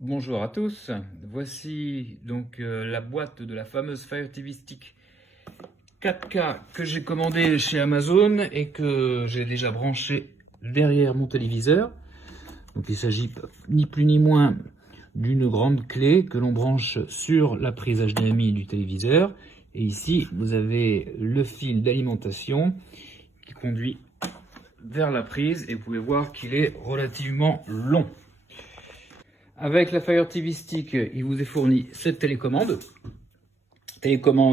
Bonjour à tous, voici donc la boîte de la fameuse Fire TV Stick 4K que j'ai commandée chez Amazon et que j'ai déjà branché derrière mon téléviseur. Donc il s'agit ni plus ni moins d'une grande clé que l'on branche sur la prise HDMI du téléviseur. Et ici vous avez le fil d'alimentation qui conduit vers la prise et vous pouvez voir qu'il est relativement long. Avec la Fire TV Stick, il vous est fourni cette télécommande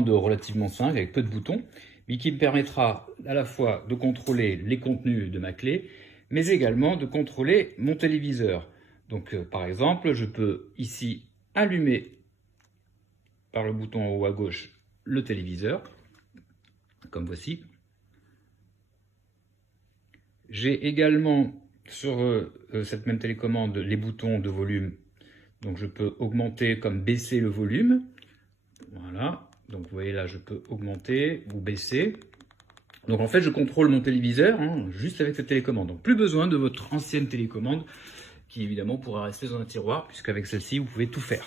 relativement simple avec peu de boutons, mais qui me permettra à la fois de contrôler les contenus de ma clé, mais également de contrôler mon téléviseur. Donc par exemple, je peux ici allumer par le bouton en haut à gauche le téléviseur, comme voici. J'ai également sur cette même télécommande les boutons de volume, donc je peux augmenter comme baisser le volume. Voilà, donc vous voyez là je peux augmenter ou baisser. Donc en fait je contrôle mon téléviseur juste avec cette télécommande. Donc plus besoin de votre ancienne télécommande qui évidemment pourra rester dans un tiroir puisqu'avec celle-ci vous pouvez tout faire.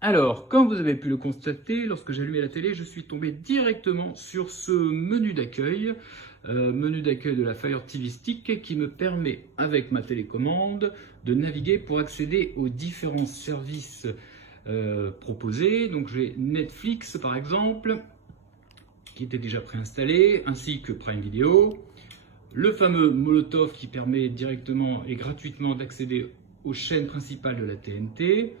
Alors, comme vous avez pu le constater, lorsque j'ai allumé la télé, je suis tombé directement sur ce menu d'accueil de la Fire TV Stick qui me permet, avec ma télécommande, de naviguer pour accéder aux différents services proposés. Donc j'ai Netflix par exemple, qui était déjà préinstallé, ainsi que Prime Video. Le fameux Molotov qui permet directement et gratuitement d'accéder aux chaînes principales de la TNT.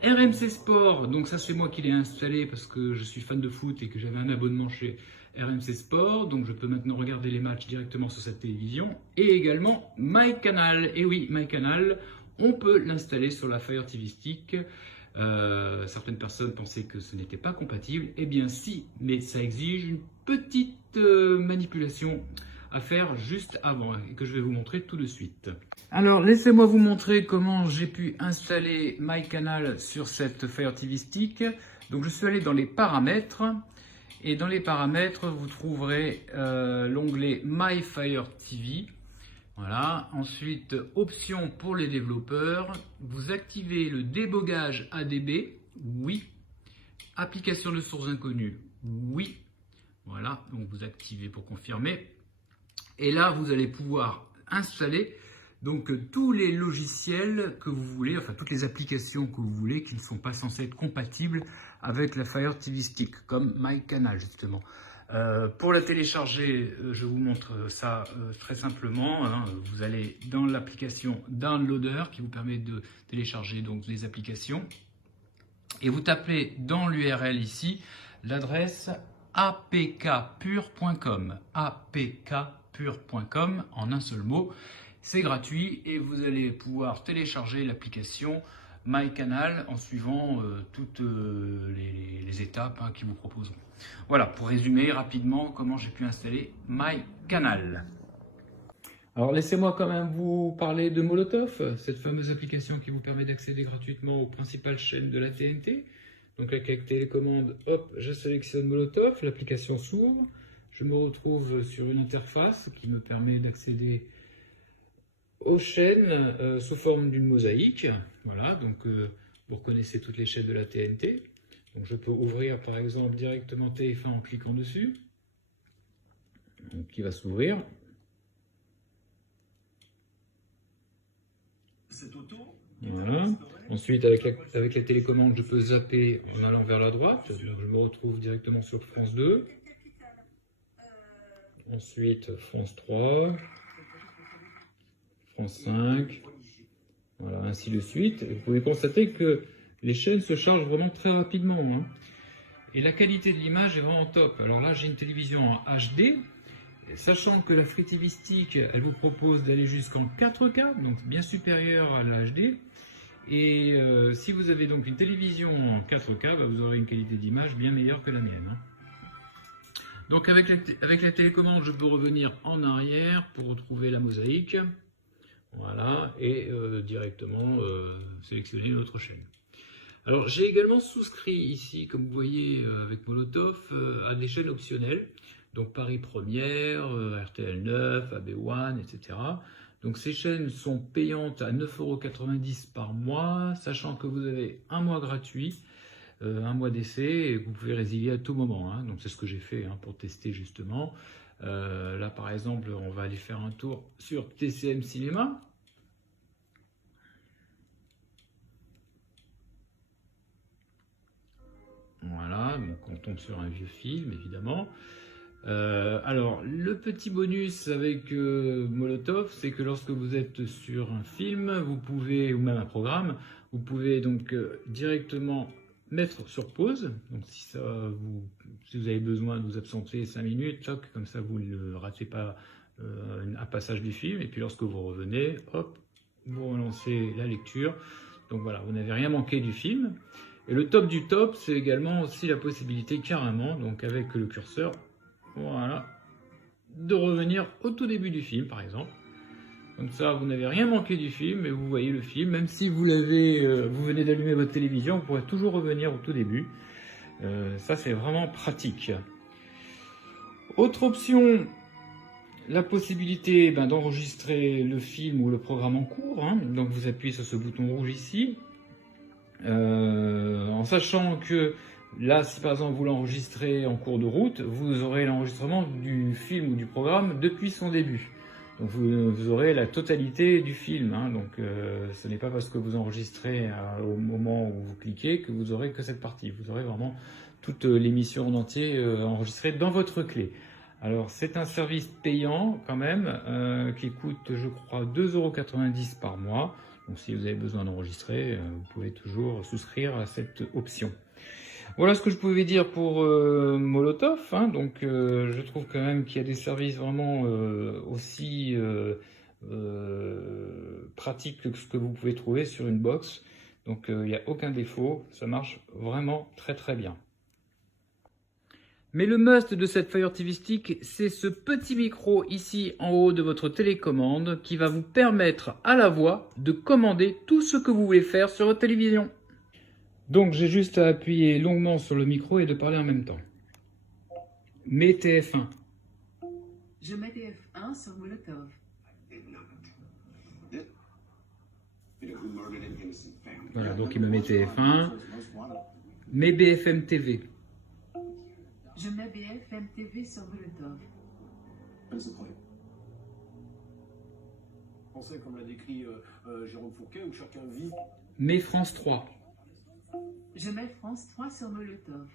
RMC Sport, donc ça c'est moi qui l'ai installé parce que je suis fan de foot et que j'avais un abonnement chez RMC Sport, donc je peux maintenant regarder les matchs directement sur cette télévision. Et également MyCanal, et oui MyCanal, on peut l'installer sur la Fire TV Stick. Certaines personnes pensaient que ce n'était pas compatible, eh bien si, mais ça exige une petite manipulation à faire juste avant et que je vais vous montrer tout de suite. Alors laissez-moi vous montrer comment j'ai pu installer MyCanal sur cette Fire TV Stick. Donc je suis allé dans les paramètres et dans les paramètres vous trouverez l'onglet My Fire TV. Voilà. Ensuite, options pour les développeurs. Vous activez le débogage ADB, oui. Application de source inconnue, oui. Voilà, donc vous activez pour confirmer. Et là, vous allez pouvoir installer donc tous les logiciels que vous voulez, enfin toutes les applications que vous voulez qui ne sont pas censées être compatibles avec la Fire TV Stick, comme MyCanal justement. Pour la télécharger, je vous montre ça très simplement. Vous allez dans l'application Downloader qui vous permet de télécharger donc les applications. Et vous tapez dans l'URL ici l'adresse apkpure.com. apkpure.com en un seul mot. C'est gratuit et vous allez pouvoir télécharger l'application MyCanal en suivant toutes les étapes qu'ils vous proposeront. Voilà, pour résumer rapidement comment j'ai pu installer MyCanal. Alors laissez-moi quand même vous parler de Molotov, cette fameuse application qui vous permet d'accéder gratuitement aux principales chaînes de la TNT. Donc avec la télécommande, hop, je sélectionne Molotov, l'application s'ouvre, je me retrouve sur une interface qui me permet d'accéder aux chaînes sous forme d'une mosaïque. Voilà, donc vous reconnaissez toutes les chaînes de la TNT. Donc je peux ouvrir par exemple directement TF1 en cliquant dessus, donc, qui va s'ouvrir. Voilà. Ensuite, avec la télécommande, je peux zapper en allant vers la droite. Donc, je me retrouve directement sur France 2. Ensuite, France 3. France 5. Voilà, ainsi de suite. Vous pouvez constater que les chaînes se chargent vraiment très rapidement. Et la qualité de l'image est vraiment top. Alors là, j'ai une télévision en HD. Sachant que la Free TV Stick, elle vous propose d'aller jusqu'en 4K, donc bien supérieur à la HD. Et si vous avez donc une télévision en 4K, vous aurez une qualité d'image bien meilleure que la mienne. Donc avec la télécommande, je peux revenir en arrière pour retrouver la mosaïque. Voilà, et directement sélectionner une autre chaîne. Alors j'ai également souscrit ici, comme vous voyez avec Molotov, à des chaînes optionnelles. Donc Paris Première, RTL 9, AB1, etc. Donc ces chaînes sont payantes à 9,90 € par mois, sachant que vous avez un mois gratuit, un mois d'essai, et que vous pouvez résilier à tout moment. Hein. Donc c'est ce que j'ai fait pour tester justement. Là par exemple, on va aller faire un tour sur TCM Cinéma. Voilà, donc on tombe sur un vieux film évidemment. Alors, le petit bonus avec Molotov, c'est que lorsque vous êtes sur un film, vous pouvez, ou même un programme, vous pouvez donc directement mettre sur pause. Donc, si vous avez besoin de vous absenter 5 minutes, toc, comme ça vous ne ratez pas un passage du film. Et puis, lorsque vous revenez, hop, vous relancez la lecture. Donc voilà, vous n'avez rien manqué du film. Et le top du top, c'est également aussi la possibilité carrément, donc avec le curseur, voilà, de revenir au tout début du film, par exemple. Comme ça, vous n'avez rien manqué du film et vous voyez le film. Même si vous venez d'allumer votre télévision, vous pourrez toujours revenir au tout début. Ça, c'est vraiment pratique. Autre option, la possibilité d'enregistrer le film ou le programme en cours. Donc, vous appuyez sur ce bouton rouge ici. En sachant que là, si par exemple vous l'enregistrez en cours de route, vous aurez l'enregistrement du film ou du programme depuis son début. Donc vous aurez la totalité du film. Donc ce n'est pas parce que vous enregistrez au moment où vous cliquez que vous aurez que cette partie. Vous aurez vraiment toute l'émission en entier enregistrée dans votre clé. Alors c'est un service payant quand même qui coûte je crois 2,90 € par mois. Donc si vous avez besoin d'enregistrer, vous pouvez toujours souscrire à cette option. Voilà ce que je pouvais dire pour Molotov. Donc je trouve quand même qu'il y a des services vraiment aussi pratiques que ce que vous pouvez trouver sur une box. Donc il n'y a aucun défaut, ça marche vraiment très très bien. Mais le must de cette Fire TV Stick, c'est ce petit micro ici en haut de votre télécommande qui va vous permettre à la voix de commander tout ce que vous voulez faire sur votre télévision. Donc j'ai juste à appuyer longuement sur le micro et de parler en même temps. Mets TF1. Je mets TF1 sur Molotov. Voilà, donc il me met TF1. Mets BFM TV. Je mets BFM TV sur Molotov. Français, comme l'a décrit Jérôme Fourquet, où chacun vit. Mets France 3. Je mets France 3 sur Molotov.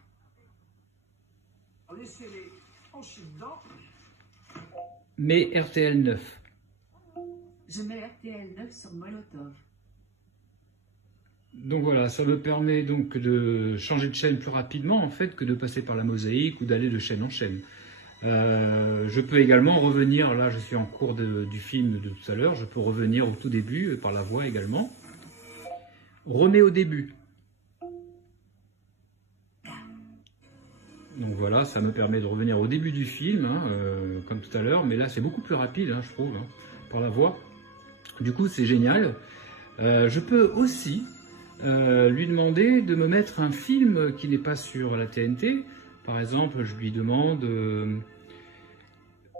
Laissez-les pencher dedans. Mets RTL 9. Je mets RTL 9 sur Molotov. Donc voilà, ça me permet donc de changer de chaîne plus rapidement en fait que de passer par la mosaïque ou d'aller de chaîne en chaîne. Je peux également revenir, là je suis en cours du film de tout à l'heure, je peux revenir au tout début par la voix également. Remets au début. Donc voilà, ça me permet de revenir au début du film, comme tout à l'heure, mais là c'est beaucoup plus rapide, je trouve, par la voix. Du coup c'est génial. Je peux aussi lui demander de me mettre un film qui n'est pas sur la TNT. Par exemple, je lui demande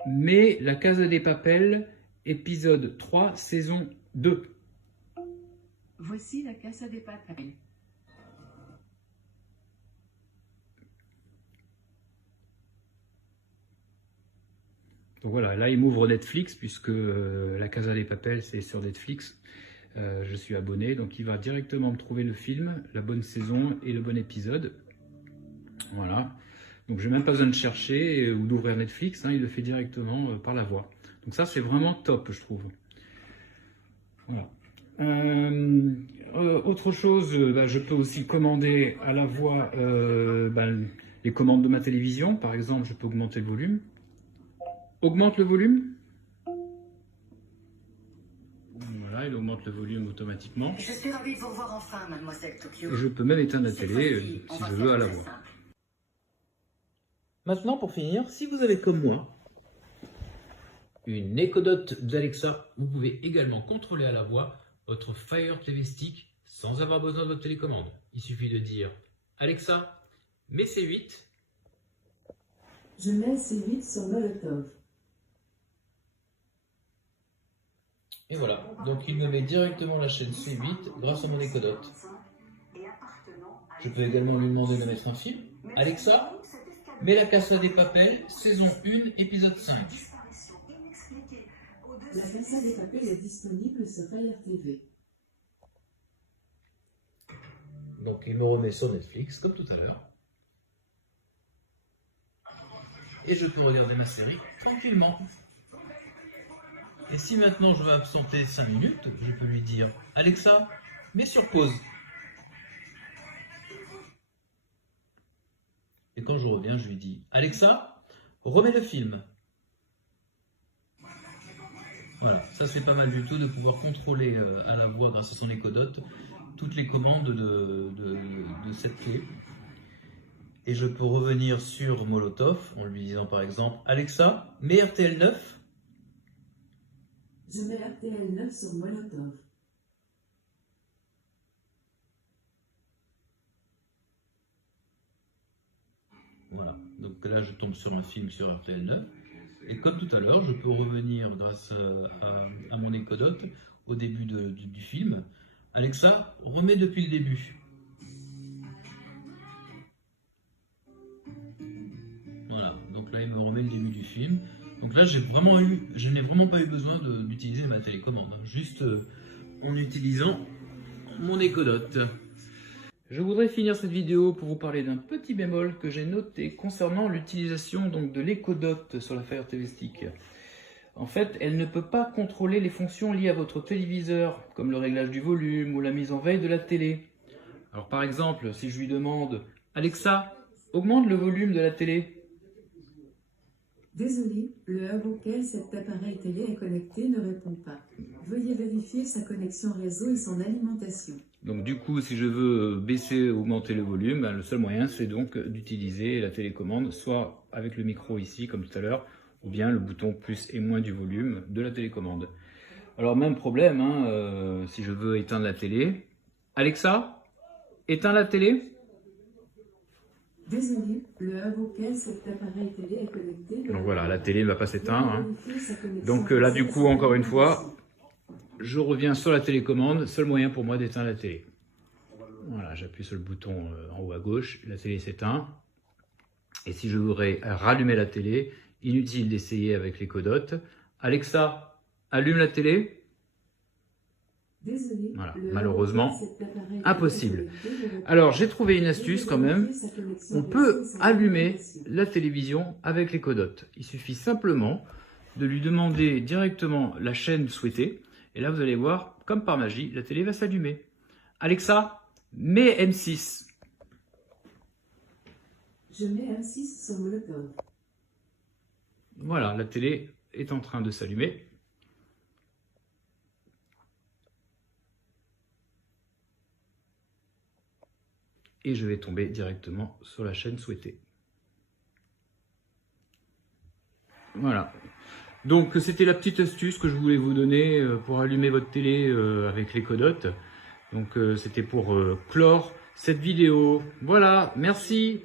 mais La Casa de Papel, épisode 3, saison 2. Voici La Casa de Papel. Donc voilà, là il m'ouvre Netflix puisque La Casa de Papel c'est sur Netflix. Je suis abonné, donc il va directement me trouver le film, la bonne saison et le bon épisode. Voilà. Donc je n'ai même pas besoin de chercher ou d'ouvrir Netflix, il le fait directement par la voix. Donc ça c'est vraiment top, je trouve. Voilà. Autre chose, je peux aussi commander à la voix les commandes de ma télévision. Par exemple, je peux augmenter le volume. Augmente le volume. Voilà, il augmente le volume automatiquement. Je suis ravie de vous revoir enfin, mademoiselle Tokyo. Et je peux même éteindre la télé si je veux à la voix. Maintenant, pour finir, si vous avez comme moi une Echo Dot d'Alexa, vous pouvez également contrôler à la voix votre Fire TV Stick sans avoir besoin de votre télécommande. Il suffit de dire Alexa, mets C8. Je mets C8 sur Molotov. Et voilà, donc il me met directement la chaîne C8 grâce à mon écodote. Je peux également lui demander de mettre un film. Alexa, mets la Casa des Papel, saison 1, épisode 5. La Casa des Papel est disponible sur Fire TV. Donc il me remet sur Netflix, comme tout à l'heure. Et je peux regarder ma série tranquillement. Et si maintenant je veux absenter 5 minutes, je peux lui dire « Alexa, mets sur pause ». Et quand je reviens, je lui dis « Alexa, remets le film ». Voilà, ça c'est pas mal du tout de pouvoir contrôler à la voix grâce à son écodote toutes les commandes de cette clé. Et je peux revenir sur Molotov en lui disant par exemple « Alexa, mets RTL 9 ». Je mets RTL 9 sur Molotov. Voilà, donc là je tombe sur un film sur RTL 9. Et comme tout à l'heure, je peux revenir grâce à mon écodote au début du film. Alexa, remets depuis le début. Voilà, donc là il me remet le début du film. Donc là je n'ai vraiment pas eu besoin d'utiliser ma télécommande, hein, juste en utilisant mon écodote. Je voudrais finir cette vidéo pour vous parler d'un petit bémol que j'ai noté concernant l'utilisation de l'écodote sur la Fire TV Stick. En fait, elle ne peut pas contrôler les fonctions liées à votre téléviseur, comme le réglage du volume ou la mise en veille de la télé. Alors par exemple, si je lui demande « Alexa, augmente le volume de la télé », Désolé, le hub auquel cet appareil télé est connecté ne répond pas. Veuillez vérifier sa connexion réseau et son alimentation. donc du coup, si je veux baisser ou augmenter le volume, ben, le seul moyen c'est donc d'utiliser la télécommande, soit avec le micro ici comme tout à l'heure, ou bien le bouton plus et moins du volume de la télécommande. Alors même problème, hein, si je veux éteindre la télé. Alexa, éteins la télé. Désolé, le hub auquel cet appareil télé est connecté... Donc voilà, la télé ne va pas s'éteindre. Hein. Vérifier sa connexion Donc là du réseau coup, et encore une son fois, je reviens sur la télécommande, seul moyen pour moi d'éteindre la télé. Voilà, j'appuie sur le bouton en haut à gauche, la télé s'éteint. Et si je voudrais rallumer la télé, inutile d'essayer avec l'écodote. Alexa, allume la télé. Désolé, Voilà, le hub malheureusement, auquel cet appareil télé est impossible. connecté ne répond pas. Alors j'ai trouvé une astuce quand même. Vérifier sa connexion On réseau peut et son allumer alimentation. la télévision avec l'écodote. Il suffit simplement de lui demander directement la chaîne souhaitée. Et là, vous allez voir, comme par magie, la télé va s'allumer. Alexa, mets M6. Je mets M6 sur Molotov. Voilà, la télé est en train de s'allumer. Et je vais tomber directement sur la chaîne souhaitée. Voilà. Donc c'était la petite astuce que je voulais vous donner pour allumer votre télé avec l'écodote. Donc c'était pour clore cette vidéo. Voilà, merci.